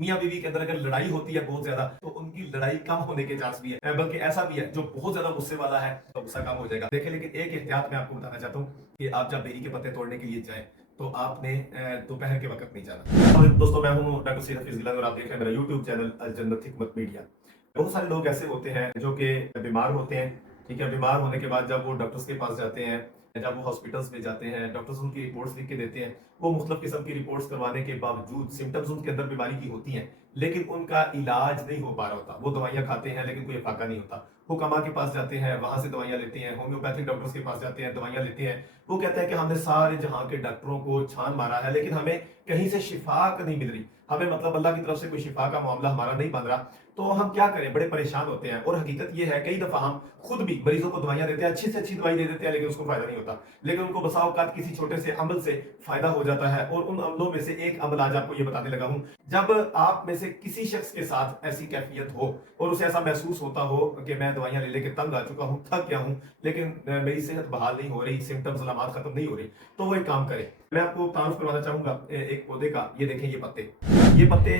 मियाँ बीवी के अंदर अगर लड़ाई होती है बहुत ज्यादा, तो उनकी लड़ाई कम होने के चांस भी है, बल्कि ऐसा भी है जो बहुत ज्यादा गुस्से वाला है तो गुस्सा कम हो जाएगा। देखिए, लेकिन एक एहतियात मैं आपको बताना चाहता हूँ कि आप जब बेरी के पत्ते तोड़ने के लिए जाएं तो आपने दोपहर के वक्त नहीं जाना। और दोस्तों, मैं हूँ डॉक्टर सैयद हफीज गिलानी और आप देख रहे हैं मेरा यूट्यूब चैनल अल जन्नत हिकमत मीडिया। बहुत सारे लोग ऐसे होते हैं जो कि बीमार होते हैं। ठीक है, बीमार होने के बाद जब वो डॉक्टर्स के पास जाते हैं, जब वो हॉस्पिटल्स में जाते हैं, डॉक्टर्स उनकी रिपोर्ट्स लिख के देते हैं। वो मुख्तलिफ किस्म की रिपोर्ट्स करवाने के बावजूद सिम्टम्स उनके अंदर बीमारी की होती हैं, लेकिन उनका इलाज नहीं हो पा रहा होता। वो दवाइयाँ खाते हैं लेकिन कोई फायदा नहीं होता। हुक्मा के पास जाते हैं, वहां से दवाइयाँ लेते हैं, होम्योपैथिक डॉक्टर्स के पास जाते हैं, दवाइयाँ लेते हैं। वो कहते हैं कि हमने सारे जहां के डॉक्टरों को छान मारा है लेकिन हमें कहीं से शिफा नहीं मिल रही, हमें मतलब अल्लाह की तरफ से कोई शिफा का मामला हमारा नहीं बन रहा। तो हम क्या करें, बड़े परेशान होते हैं। और हकीकत ये है, कई दफा हम खुद भी मरीजों को दवाइयां देते हैं, अच्छी से अच्छी दवाई दे देते हैं, लेकिन उसको फायदा नहीं होता। लेकिन उनको बसा औकात किसी छोटे से अमल से फायदा हो जाता है। और उन अमलों में से एक अमल आज आपको ये बताने लगा हूं। जब आप में से किसी शख्स के साथ ऐसी कैफियत हो और उसे ऐसा महसूस होता हो कि मैं दवाइयां ले लेके तंग आ चुका हूं, थक गया हूं, लेकिन मेरी सेहत बहाल नहीं हो रही, सिम्टम्स अलामत खत्म नहीं हो रही, तो वो एक काम करे। मैं आपको तारुफ करवाना चाहूंगा एक पौधे का। ये देखें, ये पत्ते,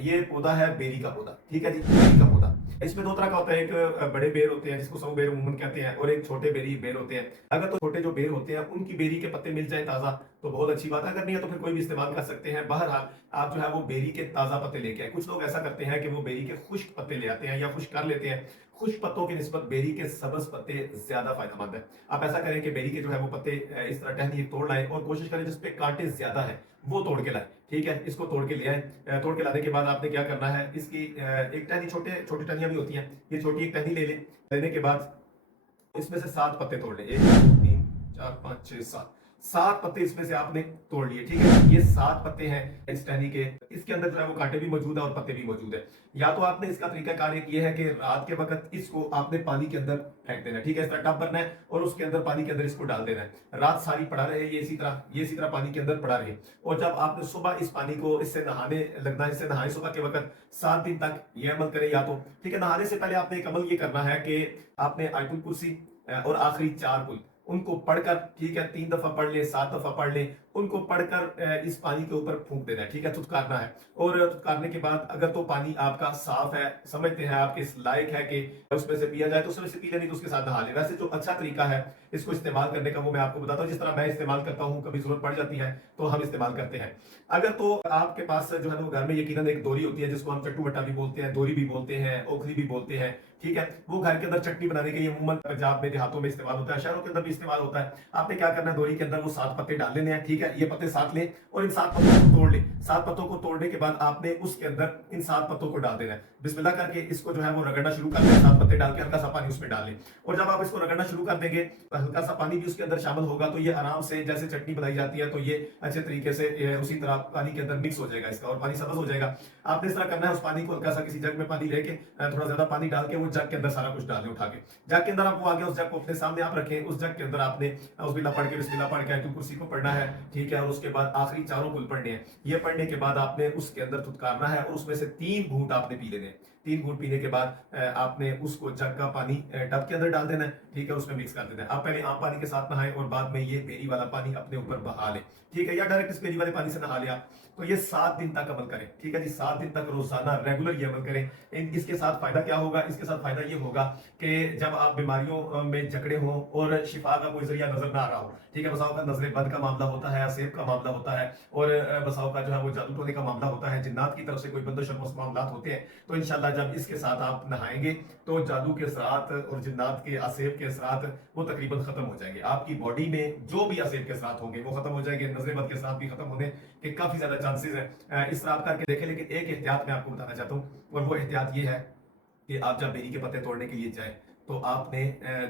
ये पौधा है बेरी का पौधा। ठीक है जी, बेरी का पौधा। इसमें दो तरह का होता है, एक बड़े बेर होते हैं जिसको समूह बेर उम्मन कहते हैं, और एक छोटे बेर होते हैं। अगर तो छोटे जो बेर होते हैं उनकी बेरी के पत्ते मिल जाए ताजा तो बहुत अच्छी बात है, अगर नहीं है तो फिर कोई भी इस्तेमाल कर सकते हैं। बहरहाल आप जो है वो बेरी के ताजा पत्ते लेके आए। कुछ लोग ऐसा करते हैं कि वो बेरी के खुश्क पत्ते ले आते हैं या खुश्क कर लेते हैं। खुश्क पत्तों की निस्बत बेरी के सब्ज पत्ते ज्यादा फायदेमंद है। आप ऐसा करें कि बेरी के जो है वो पत्ते इस तरह टहनी तोड़ लाएं और कोशिश करें जिसपे कांटे ज्यादा है वो तोड़ के लाएं। ठीक है, इसको तोड़ के ले आए। तोड़ के लाने के बाद आपने क्या करना है, इसकी एक टहनी, छोटी टहनियां भी होती हैं, ये छोटी एक टहनी ले लें। लेने के बाद इसमें से 7 पत्ते तोड़ लें। 1 2 3 4 5 6 7, 7 पत्ते इसमें से आपने तोड़ लिए। ठीक है, ये 7 पत्ते हैं इस टहनी के। इसके अंदर जो है वो कांटे भी मौजूद है और पत्ते भी मौजूद है। या तो आपने इसका तरीका कार्य ये है कि रात के वक्त इसको आपने पानी के अंदर फेंक देना है। ठीक है, इस तरह टब भरना है और उसके अंदर पानी के अंदर इसको डाल देना है। रात सारी पड़ा रहे, ये इसी तरह पानी के अंदर पड़ा रहे। और जब आपने सुबह इस पानी को इससे नहाने लगना है, इससे नहाए सुबह के वक्त 7 दिन तक ये अमल करें। या तो ठीक है, नहाने से पहले आपने एक अमल ये करना है कि आपने आयतुल कुर्सी और आखिरी 4 कुल उनको पढ़कर, ठीक है, 3 दफा पढ़ ले, 7 दफा पढ़ ले, उनको पढ़कर इस पानी के ऊपर फूंक देना है। ठीक है, थुतकारना है। और थुतकारने के बाद अगर तो पानी आपका साफ है, समझते हैं आपके इस लायक है कि उसमें से पिया जाए तो उसमें से पी ले, नहीं तो उसके साथ नहा ले। वैसे जो अच्छा तरीका है इसको इस्तेमाल करने का वो मैं आपको बताता हूँ, जिस तरह मैं इस्तेमाल करता हूँ। कभी जरूरत पड़ जाती है तो हम इस्तेमाल करते हैं। अगर तो आपके पास जो है वो घर में यकीनन एक दोरी होती है जिसको हम चट्टू बट्टा भी बोलते हैं, दोरी भी बोलते हैं, ओखली भी बोलते हैं। ठीक है, वो घर के अंदर चटनी बनाने के लिए अमूमन पंजाब में देहातों में इस्तेमाल होता है, शहरों के अंदर भी इस्तेमाल होता है। आपने क्या करना है, दोरी के अंदर वो 7 पत्ते डाल लेने हैं। ठीक है, ये पत्ते 7 लें और इन 7 पत्तों को तोड़ लें। 7 पत्तों को तोड़ने के बाद आपने उसके अंदर इन 7 पत्तों को डाल देना है। बिस्मिल्लाह करके इसको जो है वो रगड़ना शुरू कर दें। 7 पत्ते डाल के हल्का सा पानी उसमें डाल लें। और जब आप इसको रगड़ना शुरू कर देंगे तो हल्का सा पानी भी उसके अंदर शामिल होगा, तो ये आराम से जैसे चटनी बनाई जाती है तो ये अच्छे तरीके से उसी तरह पानी के अंदर मिक्स हो जाएगा इसका और पानी सब्ज हो जाएगा। आपने इस तरह करना है, उस पानी को हल्का सा किसी जग में पानी लेके थोड़ा ज्यादा पानी डाल के वो जग के अंदर सारा कुछ डालें उठा के। जग के अंदर आप वो आगे उस जग को अपने सामने आप रखें। उस जग के अंदर आपने बिस्मिल्लाह पढ़ के आयतुल कुर्सी को पढ़ना है। ठीक है, और उसके बाद आखिरी 4 कुल पढ़ने हैं। ये पढ़ने के बाद आपने उसके अंदर थुतकारना है और उसमें से 3 घूंट आपने पी लेने हैं। 3 घूंट पीने के बाद आपने उसको जग का पानी टब के अंदर डाल देना है। ठीक है, उसमें मिक्स कर देना है। आप पहले आम पानी के साथ नहाएं और बाद में ये बेरी वाला पानी अपने ऊपर बहा लें। ठीक है, या डायरेक्ट इस बेरी वाले पानी से नहा लिया। तो ये 7 दिन तक अमल करें। ठीक है जी, 7 दिन तक रोजाना रेगुलर ये अमल करें। इसके साथ फायदा क्या होगा, इसके साथ फायदा ये होगा कि जब आप बीमारियों में जकड़े हों और शिफा का कोई जरिया नजर ना आ रहा हो। ठीक है, बसाओ का नजर बद का मामला होता है, असेब का मामला होता है, और बसाओ का जो है वो जादू टोने का मामला होता है, जिन्नात की तरफ से कोई बंदिश और मामला होते हैं। तो इंशाल्लाह जब इसके साथ आप नहाएंगे तो जादू के असरात और जिन्नात के असेब के असरात वो तकरीबन खत्म हो जाएंगे। आपकी बॉडी में जो भी असेब के असरात होंगे वो खत्म हो जाएंगे। नजर बद के असरात भी खत्म होने के काफी ज्यादा चांसेस है। इस तरह आप करके देखें। लेकिन एक एहतियात मैं आपको बताना चाहता हूँ, और वो एहतियात ये है कि आप जब बेरी के पत्ते तोड़ने के लिए जाएं तो आपने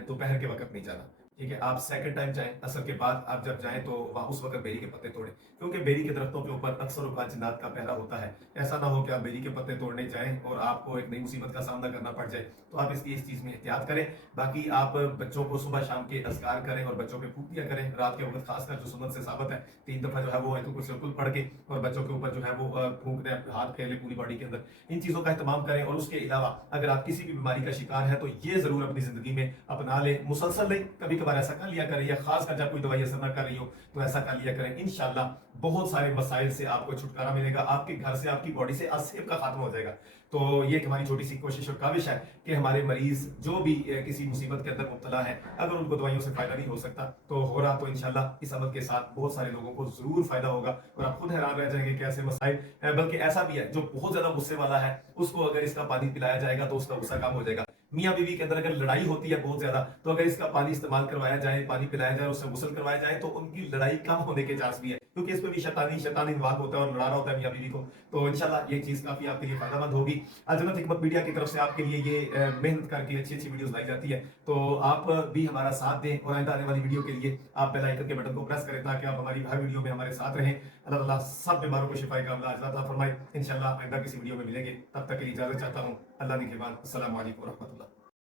दोपहर के वक्त नहीं जाना। ठीक है, आप सेकंड टाइम जाएं, असर के बाद आप जब जाएं तो वहां उस वक्त बेरी के पत्ते तोड़ें, क्योंकि बेरी के दरख्तों के ऊपर अक्सर औकात जिन्नात का पहरा होता है। ऐसा ना हो कि आप बेरी के पत्ते तोड़ने जाएं और आपको एक नई मुसीबत का सामना करना पड़ जाए। तो आप इसकी इस चीज में एहतियात करें। बाकी आप बच्चों को सुबह शाम के अज़कार करें और बच्चों पे फूक दिया करें रात के वक्त, खासकर जो सुन्नत से साबित है। 3 दफा जो है वो कुल पढ़ के और बच्चों के ऊपर जो है वो फूक दें, हाथ फेर ले पूरी बॉडी के अंदर। इन चीजों का एहतमाम करें। और उसके अलावा अगर आप किसी भी बीमारी का शिकार है तो ये जरूर अपनी जिंदगी में अपना ले, मुसलसल नहीं, कभी कभार ऐसा कर लिया करें, या खासकर जब कोई दवाई असर ना कर रही हो तो ऐसा कर लिया करें। इंशाल्लाह बहुत सारे मसाइल से आपको छुटकारा मिलेगा। आपके घर से आपकी बॉडी से आसेब का खात्मा हो जाएगा। तो ये एक हमारी छोटी सी कोशिश और काविश है कि हमारे मरीज जो भी किसी मुसीबत के अंदर मुब्तला है, अगर उनको दवाइयों से फायदा नहीं हो सकता तो हो रहा, तो इंशाल्लाह इस अमल के साथ बहुत सारे लोगों को जरूर फायदा होगा और आप खुद हैरान रह जाएंगे कैसे मसाइल। बल्कि ऐसा भी है जो बहुत ज्यादा गुस्से वाला है, उसको अगर इसका पानी पिलाया जाएगा तो उसका गुस्सा कम हो जाएगा। मियाँ बीवी के अंदर अगर लड़ाई होती है बहुत ज्यादा, तो अगर इसका पानी इस्तेमाल करवाया जाए, पानी पिलाया जाए, उससे गुस्ल करवाया जाए, तो उनकी लड़ाई कम होने के चांस भी है, क्योंकि इसमें भी शैतान इन्वॉल्व होता है और लड़ा रहा होता है मियाँ बीवी को। तो इंशाल्लाह ये चीज काफी आपके लिए फायदेमंद होगी। जन्नत हिकमत मीडिया की तरफ से आपके लिए ये मेहनत करके अच्छी अच्छी वीडियोस लाई जाती है, तो आप भी हमारा साथ दें और आइंदा आने वाली वीडियो के लिए आप बेल आइकन के बटन को प्रेस करें ताकि आप हमारी हर वीडियो में हमारे साथ रहें। अल्लाह ताला सब बीमारों को शिफाए कामिला अता फरमाए। इंशाल्लाह आइंदा किसी वीडियो में मिलेंगे, तब तक के लिए इजाजत चाहता हूँ। अल्लाह निगहबान। अस्सलामु अलैकुम व रहमतुल्लाह।